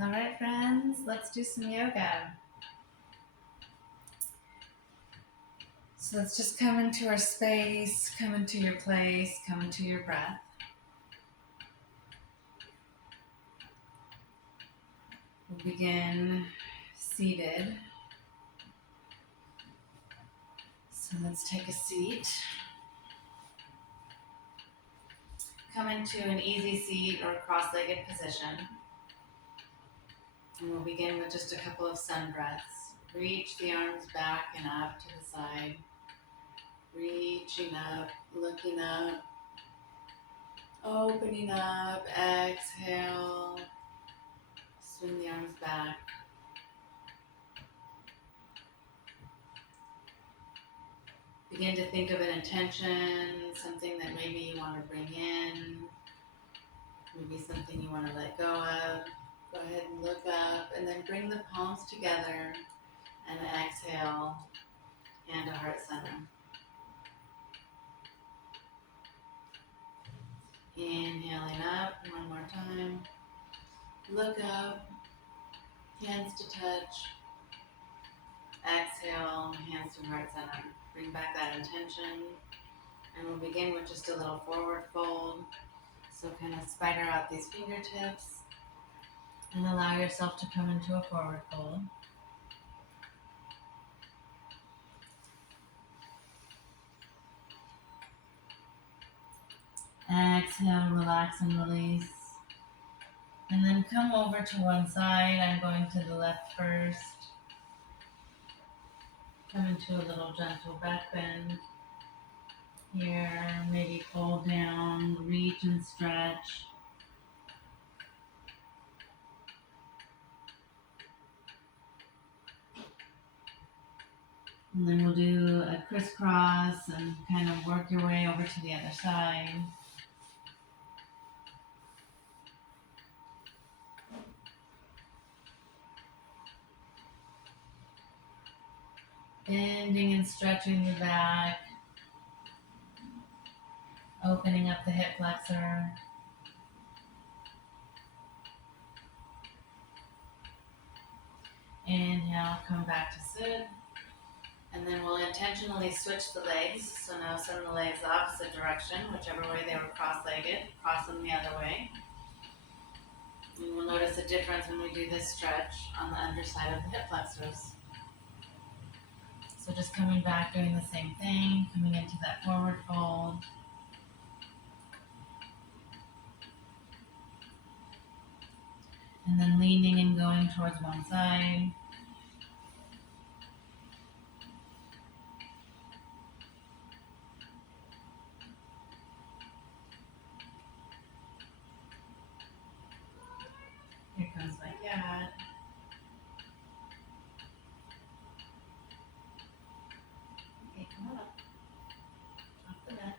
All right, friends, let's do some yoga. So let's just come into our space, come into your place, come into your breath. We'll begin seated. So let's take a seat. Come into an easy seat or cross-legged position. And we'll begin with just a couple of sun breaths. Reach the arms back and up to the side. Reaching up, looking up, opening up, exhale. Swing the arms back. Begin to think of an intention, something that maybe you want to bring in, maybe something you want to let go of. Go ahead and look up and then bring the palms together and exhale, hand to heart center. Inhaling up one more time. Look up, hands to touch. Exhale, hands to heart center. Bring back that intention. And we'll begin with just a little forward fold. So kind of spider out these fingertips and allow yourself to come into a forward fold. Exhale, relax and release. And then come over to one side. I'm going to the left first. Come into a little gentle back bend. Here, maybe fold down, reach and stretch. And then we'll do a crisscross and kind of work your way over to the other side. Bending and stretching the back. Opening up the hip flexor. Inhale, come back to sit. And then we'll intentionally switch the legs. So now send the legs the opposite direction, whichever way they were cross-legged. Cross them the other way. And we'll notice a difference when we do this stretch on the underside of the hip flexors. So just coming back, doing the same thing, coming into that forward fold. And then leaning and going towards one side. Here comes my cat. Okay, come on up. Off the mat.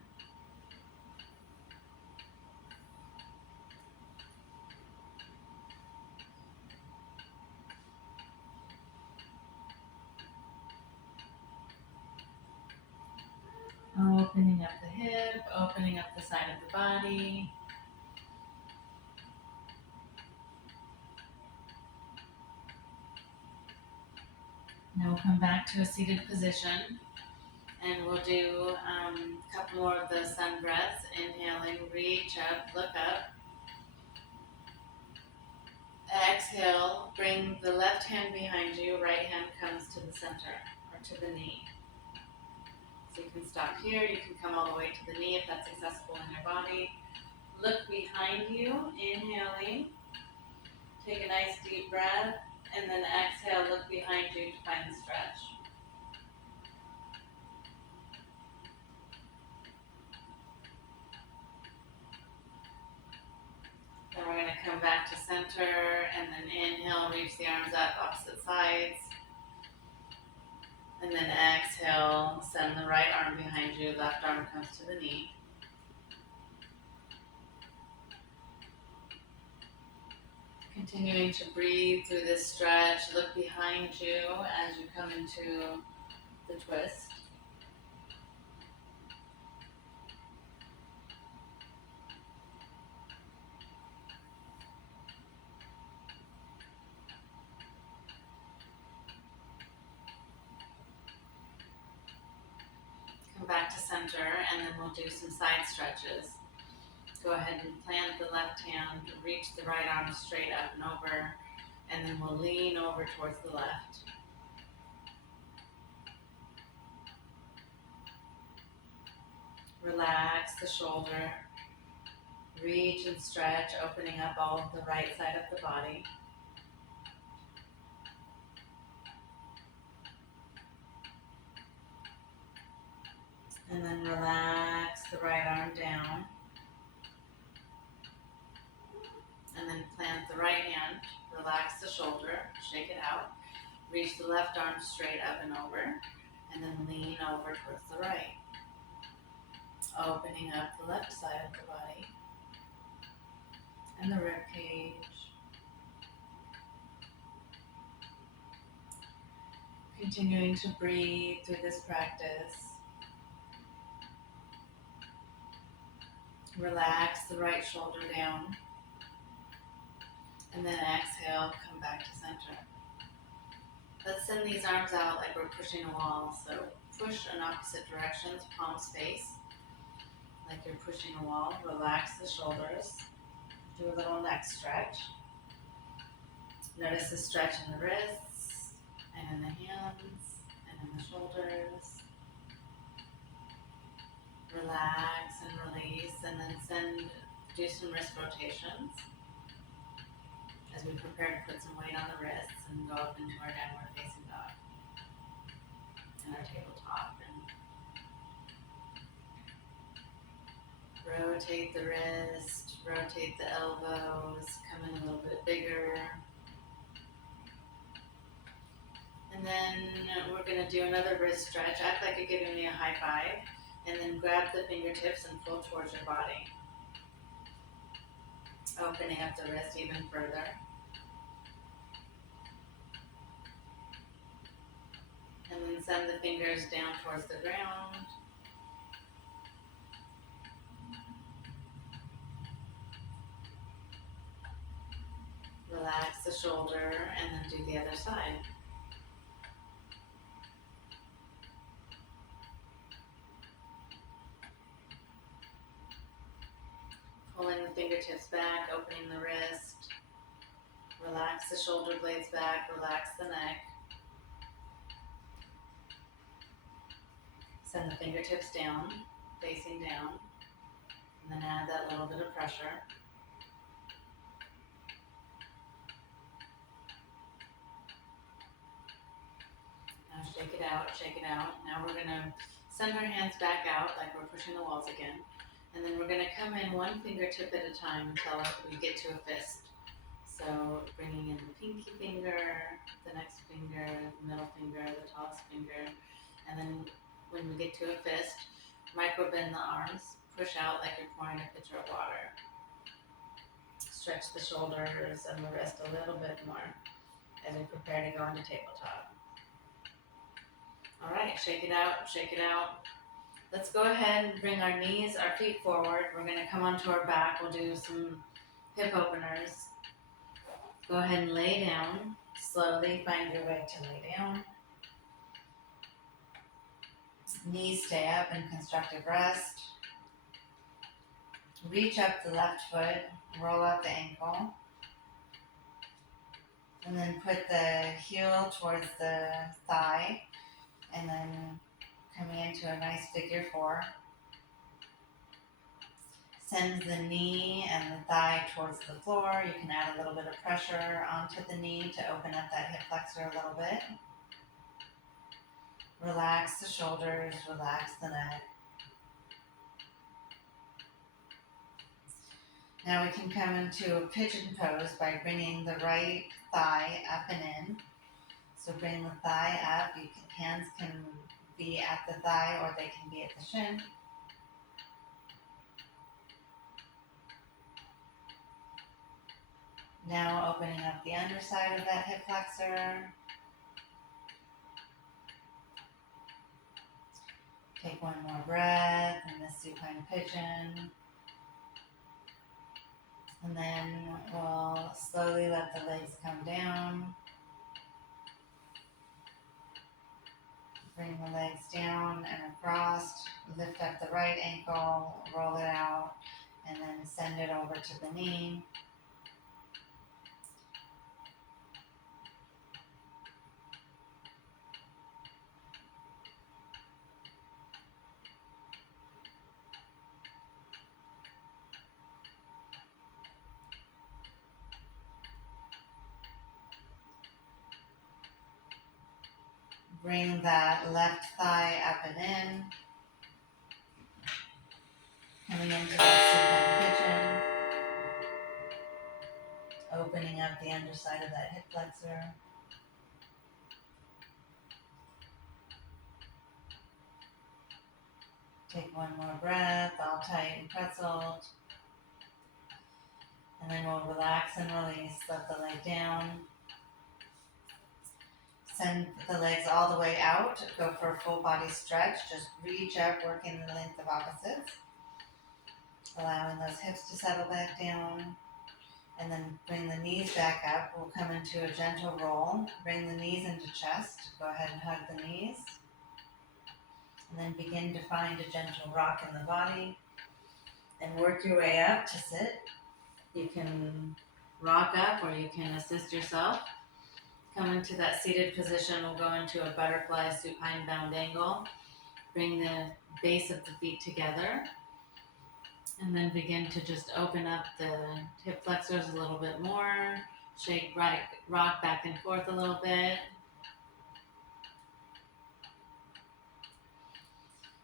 Opening up the hip, opening up the side of the body. Now we'll come back to a seated position and we'll do a couple more of the sun breaths. Inhaling, reach up, look up. Exhale, bring the left hand behind you, right hand comes to the center or to the knee. So you can stop here, you can come all the way to the knee if that's accessible in your body. Look behind you, inhaling. Take a nice deep breath, and then exhale, look behind you to find the stretch. Then we're going to come back to center, and then inhale, reach the arms up, opposite sides. And then exhale, send the right arm behind you, left arm comes to the knee. Continuing to breathe through this stretch, look behind you as you come into the twist. back to center, and then we'll do some side stretches. Go ahead and plant the left hand, reach the right arm straight up and over, and then we'll lean over towards the left. Relax the shoulder, reach and stretch, opening up all of the right side of the body. And then relax the right arm down. And then plant the right hand, relax the shoulder, shake it out. Reach the left arm straight up and over, and then lean over towards the right. Opening up the left side of the body and the rib cage. Continuing to breathe through this practice. Relax the right shoulder down. And then exhale, come back to center. Let's send these arms out like we're pushing a wall. So push in opposite directions, palms face, like you're pushing a wall. Relax the shoulders. Do a little neck stretch. Notice the stretch in the wrists, and in the hands, and in the shoulders. Relax and release, and then do some wrist rotations as we prepare to put some weight on the wrists and go up into our downward facing dog and our tabletop. And rotate the wrist, rotate the elbows, come in a little bit bigger. And then we're going to do another wrist stretch. Act like you're giving me a high five. And then grab the fingertips and pull towards your body. Opening up the wrist even further. And then send the fingers down towards the ground. Relax the shoulder and then do the other side. Pulling the fingertips back, opening the wrist. Relax the shoulder blades back, relax the neck. Send the fingertips down, facing down, and then add that little bit of pressure. Now shake it out, shake it out. Now we're going to send our hands back out like we're pushing the walls again. And then we're going to come in one fingertip at a time until we get to a fist. So bringing in the pinky finger, the next finger, the middle finger, the tallest finger, and then when we get to a fist, micro bend the arms, push out like you're pouring a pitcher of water. Stretch the shoulders and the wrist a little bit more as we prepare to go into tabletop. All right, shake it out, shake it out. Let's go ahead and bring our knees, our feet forward. We're going to come onto our back. We'll do some hip openers. Go ahead and lay down. Slowly find your way to lay down. Knees stay up in constructive rest. Reach up the left foot, roll out the ankle. And then put the heel towards the thigh. And then coming into a nice figure four. Send the knee and the thigh towards the floor. You can add a little bit of pressure onto the knee to open up that hip flexor a little bit. Relax the shoulders, relax the neck. Now we can come into a pigeon pose by bringing the right thigh up and in. So bring the thigh up. Hands can be at the thigh or they can be at the shin. Now opening up the underside of that hip flexor. Take one more breath in the supine pigeon. And then we'll slowly let the legs come down. Bring the legs down and across. Lift up the right ankle, roll it out, and then send it over to the knee. Bring that left thigh up and in. Coming into that supine pigeon. Opening up the underside of that hip flexor. Take one more breath, all tight and pretzeled. And then we'll relax and release. Let the leg down. Send the legs all the way out. Go for a full body stretch. Just reach up, working the length of opposites. Allowing those hips to settle back down. And then bring the knees back up. We'll come into a gentle roll. Bring the knees into chest. Go ahead and hug the knees. And then begin to find a gentle rock in the body. And work your way up to sit. You can rock up or you can assist yourself. Come into that seated position. We'll go into a butterfly supine bound angle. Bring the base of the feet together. And then begin to just open up the hip flexors a little bit more. Shake, right, rock back and forth a little bit.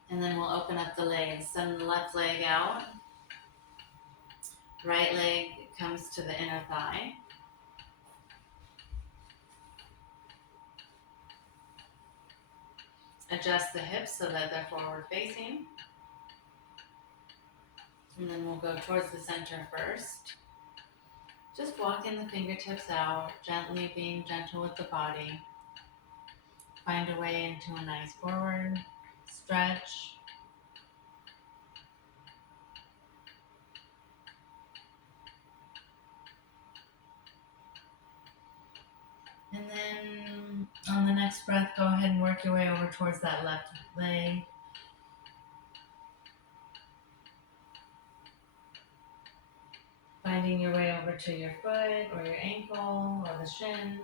And then we'll open up the legs. Send the left leg out. Right leg comes to the inner thigh. Adjust the hips so that they're forward facing. And then we'll go towards the center first. Just walking the fingertips out, gently being gentle with the body. Find a way into a nice forward stretch. And then on the next breath, go ahead and work your way over towards that left leg. Finding your way over to your foot or your ankle or the shin,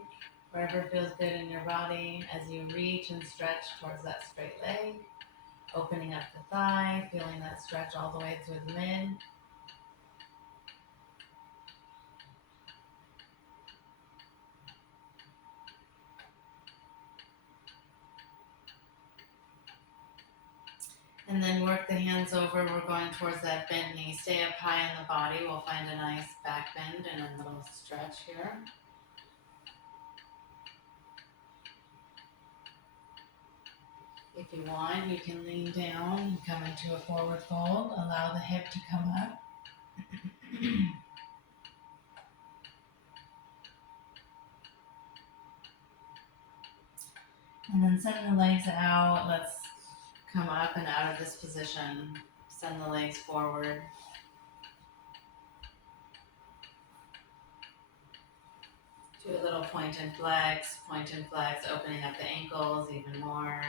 wherever feels good in your body as you reach and stretch towards that straight leg. Opening up the thigh, feeling that stretch all the way through the mid. And then work the hands over. We're going towards that bent knee. Stay up high in the body. We'll find a nice back bend and a little stretch here. If you want, you can lean down and come into a forward fold. Allow the hip to come up. And then send the legs out. Let's come up and out of this position. Send the legs forward. Do a little point and flex, opening up the ankles even more.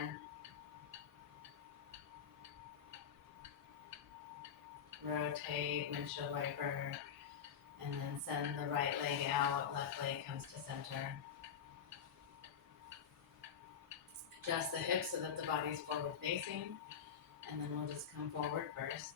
Rotate, windshield wiper, and then send the right leg out, left leg comes to center. Adjust the hips so that the body's forward facing, and then we'll just come forward first.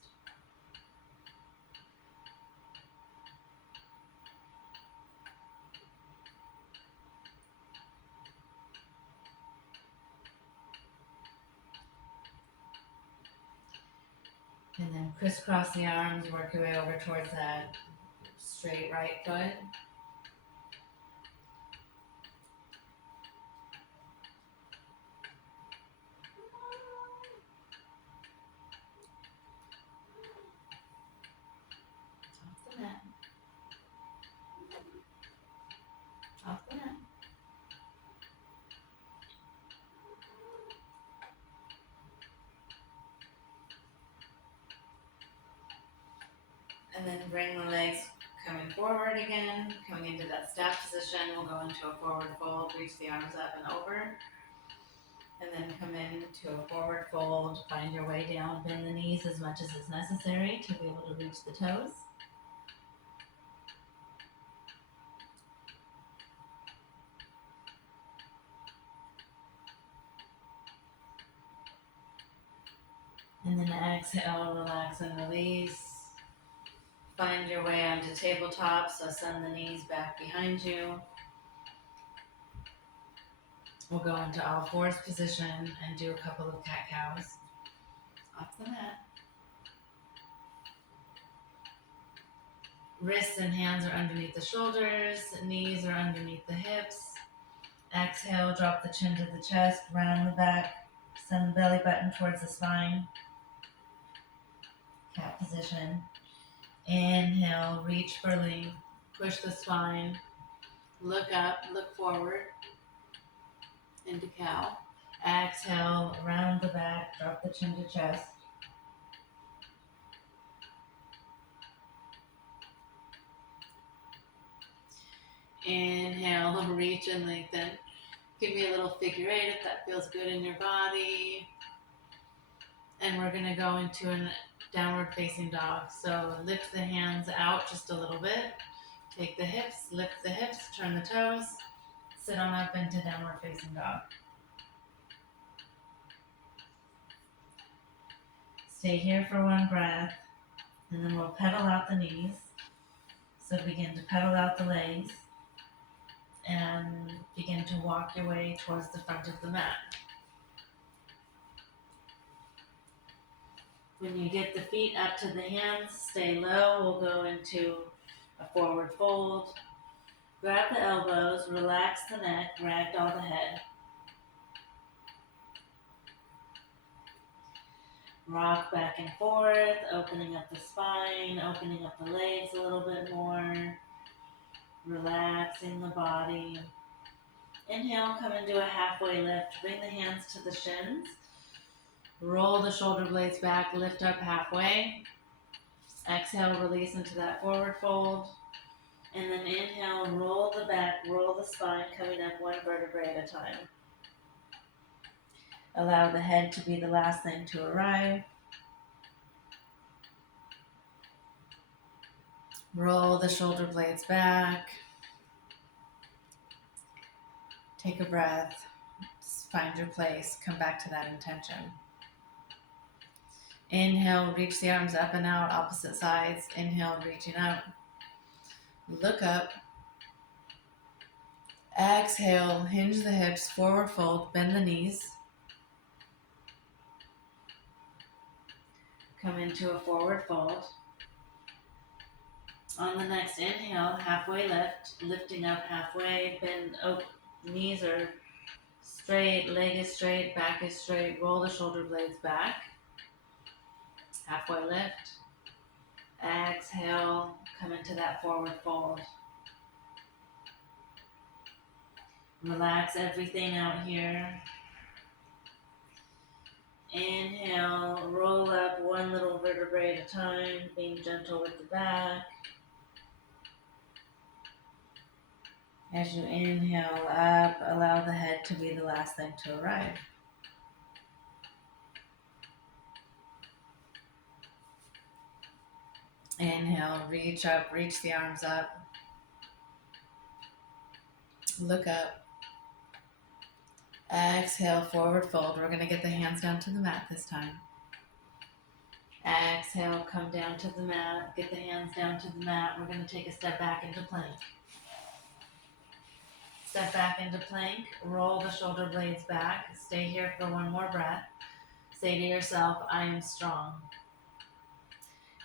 And then crisscross the arms, work your way over towards that straight right foot. Off the mat. Off the mat. And then bring the legs coming forward again, coming into that staff position. We'll go into a forward fold, reach the arms up and over. And then come into a forward fold, find your way down, bend the knees as much as is necessary to be able to reach the toes. And then exhale, relax and release. Find your way onto tabletop, so send the knees back behind you. We'll go into all fours position and do a couple of cat-cows off the mat. Wrists and hands are underneath the shoulders, knees are underneath the hips. Exhale, drop the chin to the chest, round the back, send the belly button towards the spine. Cat position. Inhale, reach for length, push the spine, look up, look forward into cow. Exhale, round the back, drop the chin to chest. Inhale, reach and lengthen. Give me a little figure eight if that feels good in your body. And we're gonna go into a downward facing dog. So lift the hands out just a little bit. Take the hips, lift the hips, turn the toes. Sit on up into downward facing dog. Stay here for one breath. And then we'll pedal out the knees. So begin to pedal out the legs. And begin to walk your way towards the front of the mat. When you get the feet up to the hands, stay low. We'll go into a forward fold. Grab the elbows, relax the neck, ragdoll the head. Rock back and forth, opening up the spine, opening up the legs a little bit more. Relaxing the body. Inhale, come into a halfway lift. Bring the hands to the shins. Roll the shoulder blades back, lift up halfway. Exhale, release into that forward fold. And then inhale, roll the back, roll the spine, coming up one vertebrae at a time. Allow the head to be the last thing to arrive. Roll the shoulder blades back. Take a breath. Find your place. Come back to that intention. Inhale, reach the arms up and out, opposite sides. Inhale, reaching up. Look up. Exhale, hinge the hips, forward fold, bend the knees. Come into a forward fold. On the next inhale, halfway lift, lifting up halfway, bend, knees are straight, leg is straight, back is straight, roll the shoulder blades back. Halfway lift. Exhale, come into that forward fold. Relax everything out here. Inhale, roll up one little vertebrae at a time, being gentle with the back. As you inhale up, allow the head to be the last thing to arrive. Inhale, reach up, reach the arms up. Look up. Exhale, forward fold. We're going to get the hands down to the mat this time. Exhale, come down to the mat. Get the hands down to the mat. We're going to take a step back into plank. Step back into plank. Roll the shoulder blades back. Stay here for one more breath. Say to yourself, I am strong.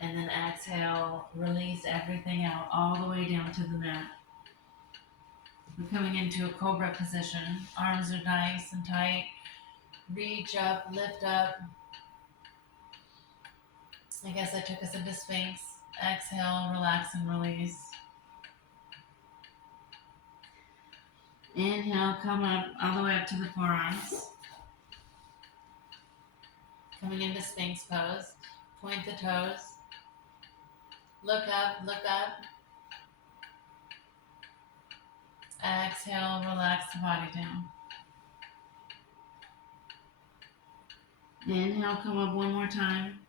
And then exhale, release everything out all the way down to the mat. We're coming into a cobra position. Arms are nice and tight. Reach up, lift up. I guess I took us into Sphinx. Exhale, relax and release. Inhale, come up all the way up to the forearms. Coming into Sphinx pose. Point the toes. Look up, look up. Exhale, relax the body down. Inhale, come up one more time.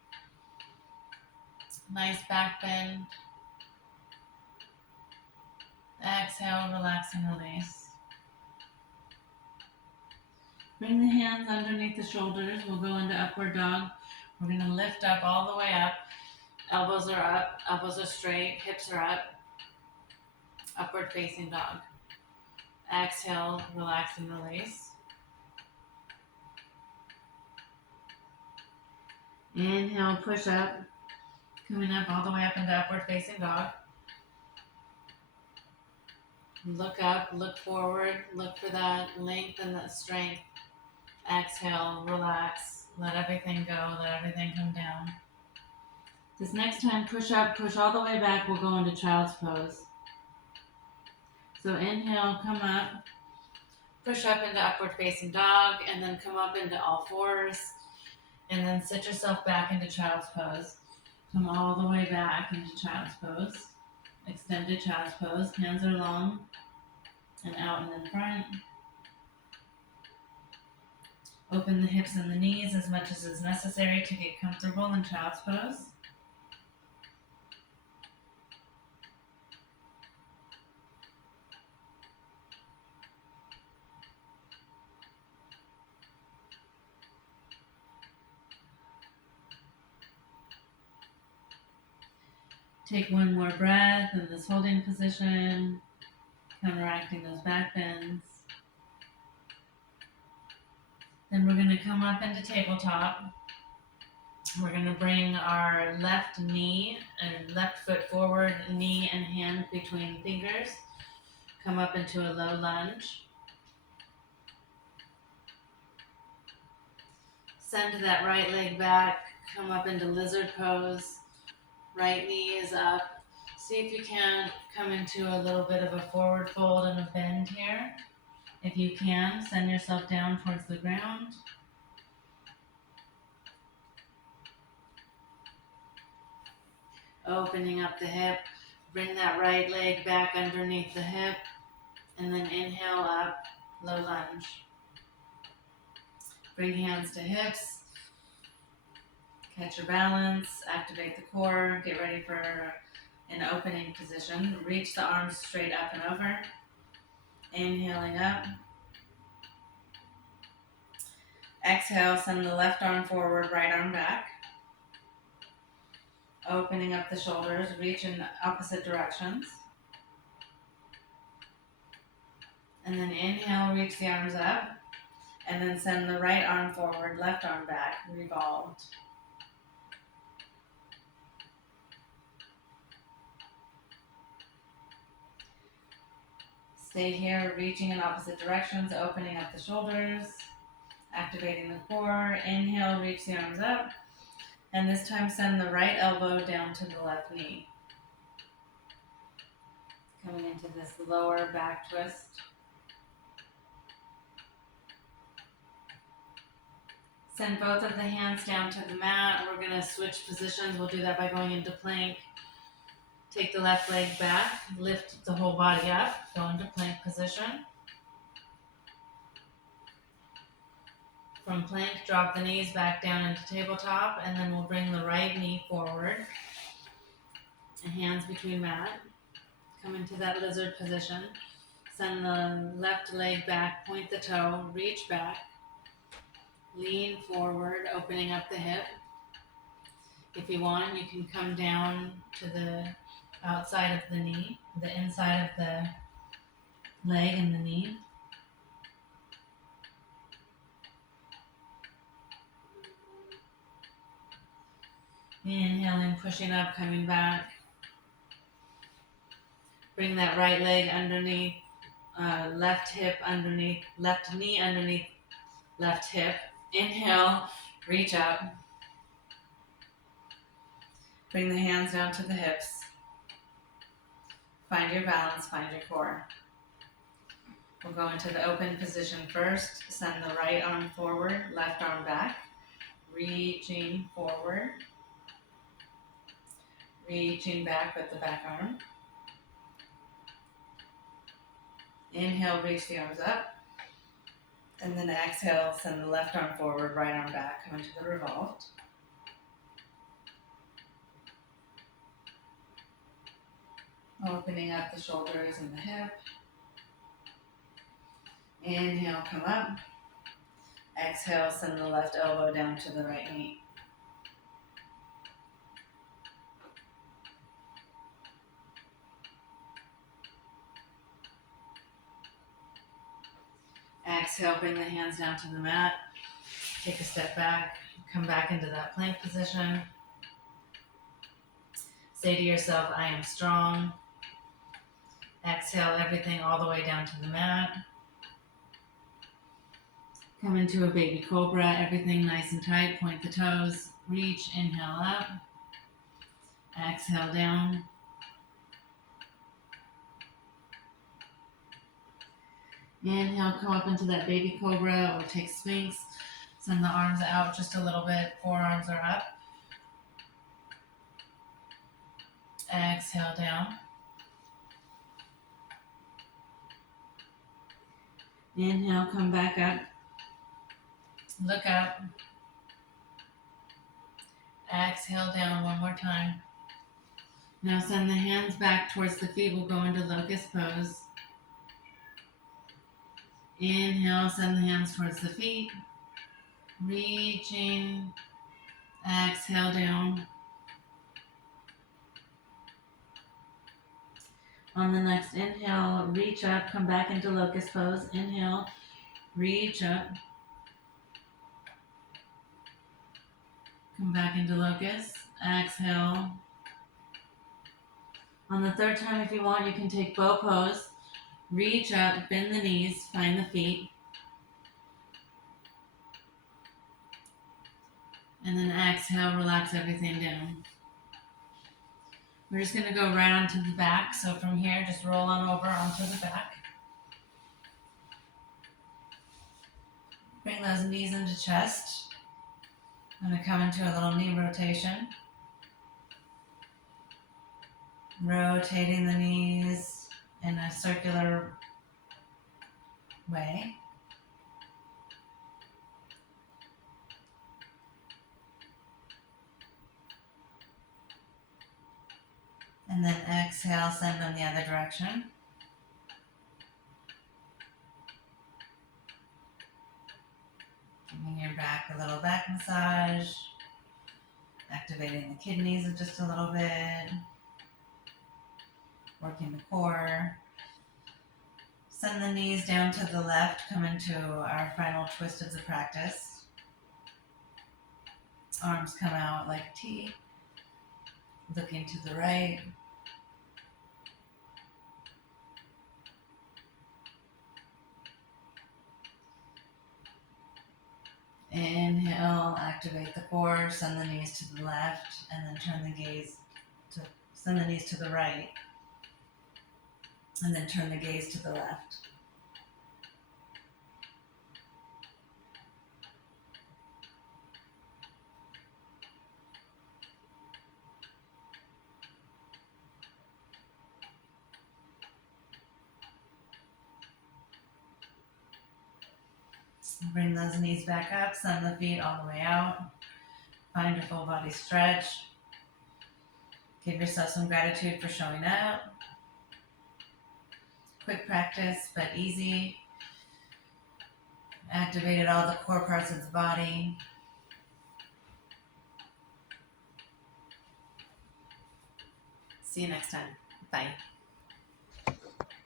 Nice back bend. Exhale, relax and release. Bring the hands underneath the shoulders. We'll go into upward dog. We're going to lift up all the way up. Elbows are up, elbows are straight, hips are up. Upward facing dog. Exhale, relax and release. Inhale, push up. Coming up all the way up into upward facing dog. Look up, look forward, look for that length and that strength. Exhale, relax, let everything go, let everything come down. This next time, push up, push all the way back, we'll go into child's pose. So inhale, come up, push up into upward facing dog, and then come up into all fours, and then sit yourself back into child's pose. Come all the way back into child's pose. Extended child's pose, hands are long and out and in front. Open the hips and the knees as much as is necessary to get comfortable in child's pose. Take one more breath in this holding position, counteracting those back bends. Then we're going to come up into tabletop. We're going to bring our left knee and left foot forward, knee and hand between fingers. Come up into a low lunge. Send that right leg back, come up into lizard pose. Right knee is up. See if you can come into a little bit of a forward fold and a bend here. If you can, send yourself down towards the ground. Opening up the hip. Bring that right leg back underneath the hip. And then inhale up, low lunge. Bring hands to hips. Catch your balance, activate the core, get ready for an opening position. Reach the arms straight up and over. Inhaling up. Exhale, send the left arm forward, right arm back. Opening up the shoulders, reach in opposite directions. And then inhale, reach the arms up. And then send the right arm forward, left arm back, revolved. Stay here, reaching in opposite directions, opening up the shoulders, activating the core. Inhale, reach the arms up. And this time send the right elbow down to the left knee. Coming into this lower back twist. Send both of the hands down to the mat. We're going to switch positions. We'll do that by going into plank. Take the left leg back, lift the whole body up, go into plank position. From plank, drop the knees back down into tabletop, and then we'll bring the right knee forward. Hands between mat. Come into that lizard position. Send the left leg back, point the toe, reach back. Lean forward, opening up the hip. If you want, you can come down to the outside of the knee, the inside of the leg and the knee. Inhaling, pushing up, coming back. Bring that right leg underneath, left hip underneath, left knee underneath left hip. Inhale, reach up. Bring the hands down to the hips. Find your balance, find your core. We'll go into the open position first. Send the right arm forward, left arm back. Reaching forward. Reaching back with the back arm. Inhale, reach the arms up. And then exhale, send the left arm forward, right arm back, come into the revolved. Opening up the shoulders and the hip. Inhale, come up. Exhale, send the left elbow down to the right knee. Exhale, bring the hands down to the mat. Take a step back, come back into that plank position. Say to yourself, I am strong. Exhale everything all the way down to the mat. Come into a baby cobra, everything nice and tight, point the toes, reach, inhale up. Exhale down. Inhale, come up into that baby cobra or take Sphinx. Send the arms out just a little bit, forearms are up. Exhale down. Inhale, come back up. Look up. Exhale down one more time. Now send the hands back towards the feet. We'll go into locust pose. Inhale, send the hands towards the feet. Reaching. Exhale down. On the next inhale, reach up, come back into locust pose. Inhale, reach up. Come back into locust. Exhale. On the third time, if you want, you can take bow pose. Reach up, bend the knees, find the feet. And then exhale, relax everything down. We're just going to go right onto the back. So from here, just roll on over onto the back. Bring those knees into chest. I'm going to come into a little knee rotation. Rotating the knees in a circular way. And then exhale, send them the other direction. Giving your back a little back massage. Activating the kidneys just a little bit. Working the core. Send the knees down to the left. Come into our final twist of the practice. Arms come out like a T. Looking to the right. Inhale, activate the core, send the knees to the left, and then send the knees to the right, and then turn the gaze to the left. Bring those knees back up, send the feet all the way out. Find your full body stretch. Give yourself some gratitude for showing up. Quick practice, but easy. Activated all the core parts of the body. See you next time. Bye.